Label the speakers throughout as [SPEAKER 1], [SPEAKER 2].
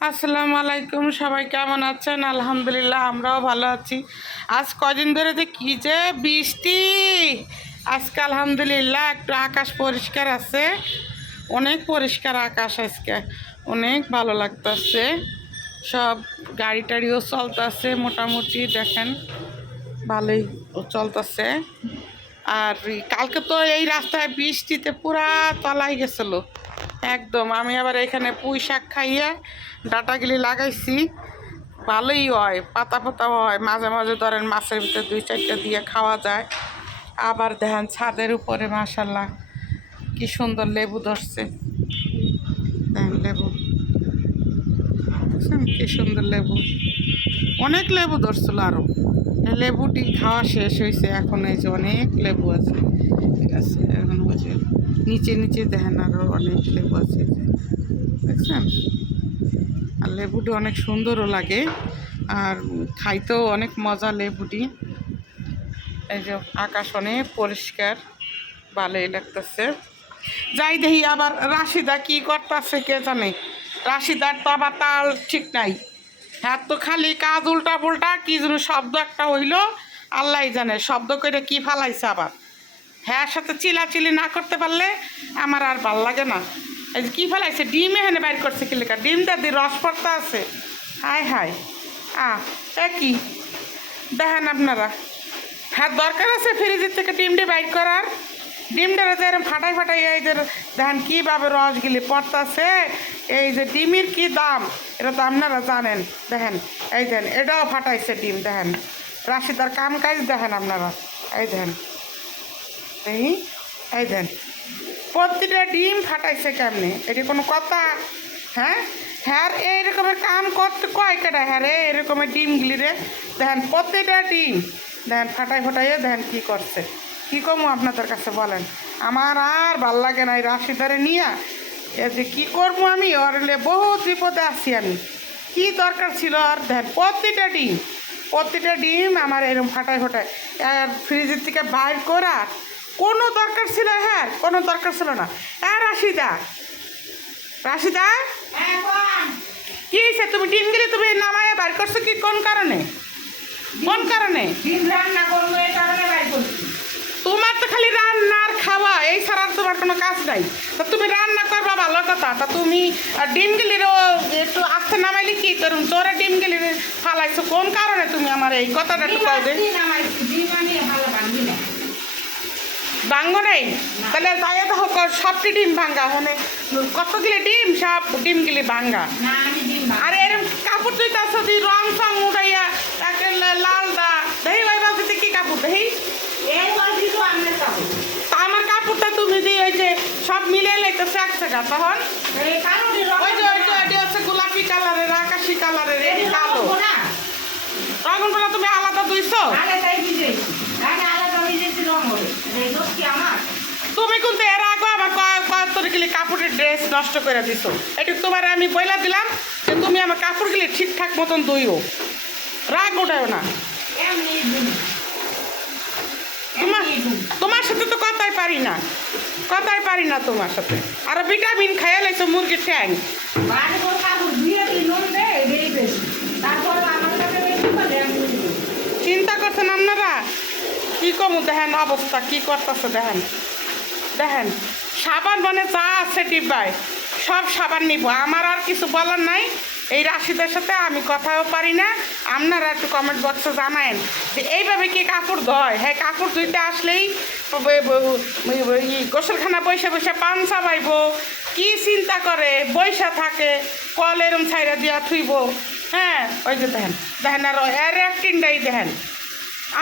[SPEAKER 1] আসসালামু আলাইকুম, সবাই কেমন আছেন? আলহামদুলিল্লাহ, আমরাও ভালো আছি। আজ কদিন ধরে যে কী যে বৃষ্টি! আজকে আলহামদুলিল্লাহ একটু আকাশ পরিষ্কার আছে। অনেক পরিষ্কার আকাশ আজকে। অনেক ভালো লাগতেছে। সব গাড়ি টাড়িও চলতেছে মোটামুটি, দেখেন। ভালোই চলতেছে। আর কালকে তো এই রাস্তায় বৃষ্টিতে পুরা তলাই গেছিল। একদম, আমি আবার এখানে পুঁই শাক খাইয়ে ডাটাগুলি লাগাইছি। ভালোই হয় পাতা পাতাও হয়। মাঝে মাঝে ধরেন মাছের ভিতরে দুই চারটা দিয়ে খাওয়া যায়। আবার দেখেন ছাদের উপরে মাসাল্লাহ কি সুন্দর লেবু ধরছে। লেবু। কি সুন্দর লেবু। অনেক লেবু ধরছিল আরও লেবুটি খাওয়া শেষ হয়েছে এখন এই যে অনেক লেবু আছে। আছে এখন যে নিচে নিচে দেখেন আরও অনেক লেবু আছে দেখছেন? আর লেবুটি অনেক সুন্দরও লাগে, আর খাইতেও অনেক মজা লেবুটি। এই যে আকাশ অনেক পরিষ্কার, ভালোই লাগতেছে। যাই দেখি আবার রাশিদা কি করতেছে কে জানে? রাশিদার তো আবার তাল ঠিক নাই। হ্যাঁ তো খালি কাজ উল্টা পুল্টা কি যেন শব্দ একটা হইল আল্লাহ জানে, শব্দ করে কি ফালাইছে আবার। হ্যাঁ সাথে চিলাচিলি না করতে পারলে আমার আর ভালো লাগে না। এই যে কী ফেলাইছে? ডিম এখানে বাইর করছে কি লেখা? ডিমটা দিয়ে রস পড়তে আছে। হায় হায়। আ কি? দেখেন আপনারা। হ্যাঁ দরকার আছে ফ্রিজের থেকে ডিমটি বাইর করার। ডিমটা যে এরকম ফাটাই ফাটাই এই যে দেখেন কীভাবে রসগুলি পড়তেছে এই যে ডিমের কি দাম? এটা তো আপনারা জানেন। দেখেন, এই দেন এটাও ফাটাইছে ডিম, দেখেন। রাশিদার কাম কাজ দেখেন আপনারা। এই দেখেন। এই এই দেন। প্রতিটা ডিম ফাটাইছে কেমনে? এটি কোনো কথা? হ্যাঁ? হ্যাঁ এইরকমের কাম করতে কয় কেটা হ্যাঁ রে এরকমের ডিমগুলি রে। দেখেন প্রতিটা ডিম। দেখেন ফাটাই ফাটাইয়ে দেখেন কী করছে। কী কমু আপনাদের কাছে বলেন? আমার আর ভালো লাগে না এই রাশিদারে নিয়ে। এ যে কী করব আমি? ওর লে বহুত বিপদে আছি আমি। কি দরকার ছিল আর? দেখেন প্রতিটা ডিম। প্রতিটা ডিম আমার এরকম ফাটাই আর ফ্রিজের থেকে বাইর করা কোনো দরকার ছিল হ্যাঁ কোনো দরকার ছিল না। হ্যাঁ রাশিদা। রাশিদা? কি হয়েছে? তুমি ডিমগুলি তুমি নামায় বাইর করছ কি? কোন কারণে? কোন কারণে?
[SPEAKER 2] ডিম
[SPEAKER 1] তোমার তো খালি রান্নার খাওয়া এই ছাড়া তোমার কোনো কাজ নাই। তা তুমি রান্না করবা ভালো কথা তা তুমি আর ডিমগুলিরও একটু আস্তে নামাইলে কি? তোরা ডিমগুলি ফালাইছো। কোন কারণে তুমি আমার এই কথাটা একটু কও দে
[SPEAKER 2] ডিম আমার ডিম আমি ভালো বান্ধি না
[SPEAKER 1] ভাঙ্গো নেই? তাহলে তাই দেখো ক- সবটি ডিম ভাঙ্গা মানে কতগুলি ডিম? সব ডিম ডিমগুলি ভাঙ্গা। আর এরম কাপড় তুই তার সাথে রং সং উঠাইয়া লা- লাল দা। দেহি ভাই বাবুতে কি কাপড় দেহি?
[SPEAKER 2] তো
[SPEAKER 1] তা আমার কাপড়টা তুমি দিয়ে ওই যে সব মিলে লাইতেছে এক জায়গা তখন? ওই যে ওই যে এটি হচ্ছে গোলাপি কালারের আকাশি কালারের কালো। রঙনটা তুমি আলাদা দুইছো
[SPEAKER 2] তাই আলাদা ভিজেছি রং হবে এই দোষ কি আমার
[SPEAKER 1] তুমি কিন্তু এর আগে আবার কয়েক কয়েকগুলি কাপড়ের ড্রেস নষ্ট করে দিছো। এটি তোমার আমি বইলা দিলাম যে তুমি আমার কাপড়গুলি ঠিকঠাক মতন ধুইও। রাগ ওঠাও না। তোমার তোমার সাথে তো কথাই পারি না। কথাই পারি না তোমার সাথে। আর ভিটামিন খাইয়া লাইছো মুরগির ঠ্যাং। চিন্তা করছেন আপনারা? কি কমু দেখেন অবস্থা কি করতেছে দেখেন। দেখেন সাবান মানে যা আছে ডিব্বায়, সব সাবান নিব। আমার আর কিছু বলার নাই। এই রাশিদের সাথে আমি কথাও পারি না। আপনারা একটু কমেন্ট বক্সে জানায়েন যে এইভাবে কি কাপড় ধয়? হ্যাঁ কাপড় ধুইতে আসলেই গোসলখানা বসে বসে পান চাবাইব। কি চিন্তা করে? বৈশা থাকে, কল এরম ছাইরা দিয়া থুইব। হ্যাঁ ওই যে দেখেন দেখেন আর এর অ্যাক্টিংটাই দেখেন।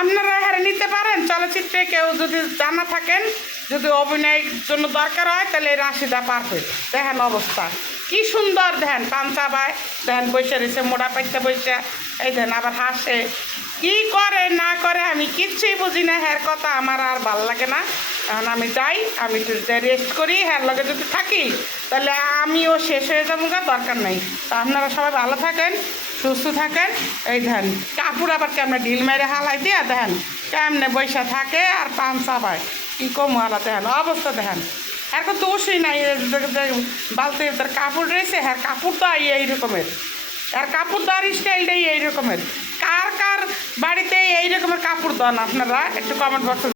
[SPEAKER 1] আপনারা হারে নিতে পারেন। চলচ্চিত্রে কেউ যদি জানা থাকেন যদি অভিনয়ের জন্য দরকার হয়, তাহলে এই রাশিদা পারফেক্ট দেখেন অবস্থা। কি সুন্দর, দেখেন পাঞ্চা বায় দেখেন বসে রয়েছে, মোড়া পাইতে বসে। এই দেন আবার হাসে। কি করে, না করে, আমি কিচ্ছুই বুঝি না। হ্যার কথা আমার আর ভালো লাগে না। এখন আমি যাই, আমি একটু রেস্ট করি হ্যার লগে যদি থাকি, তাহলে আমিও শেষ হয়ে যাব দরকার নাই। তা আপনারা সবাই ভালো থাকেন, সুস্থ থাকেন। এই ধান কাপড় আবার কেমনে ঢিল মেরে হালাই দিয়া, দেখেন, কেমনে বৈশা থাকে আর পান চাবায় কম হালা দেখেন, অবস্থা দেখেন। এখন দোষই নাই বালতে তার কাপড় রয়েছে হ্যাঁ কাপড় তো এই রকমের আর কাপড় দেওয়ার স্টাইলটাই এই রকমের কার কার বাড়িতে এই রকমের কাপড় দেন আপনারা? একটু কমেন্ট বক্সে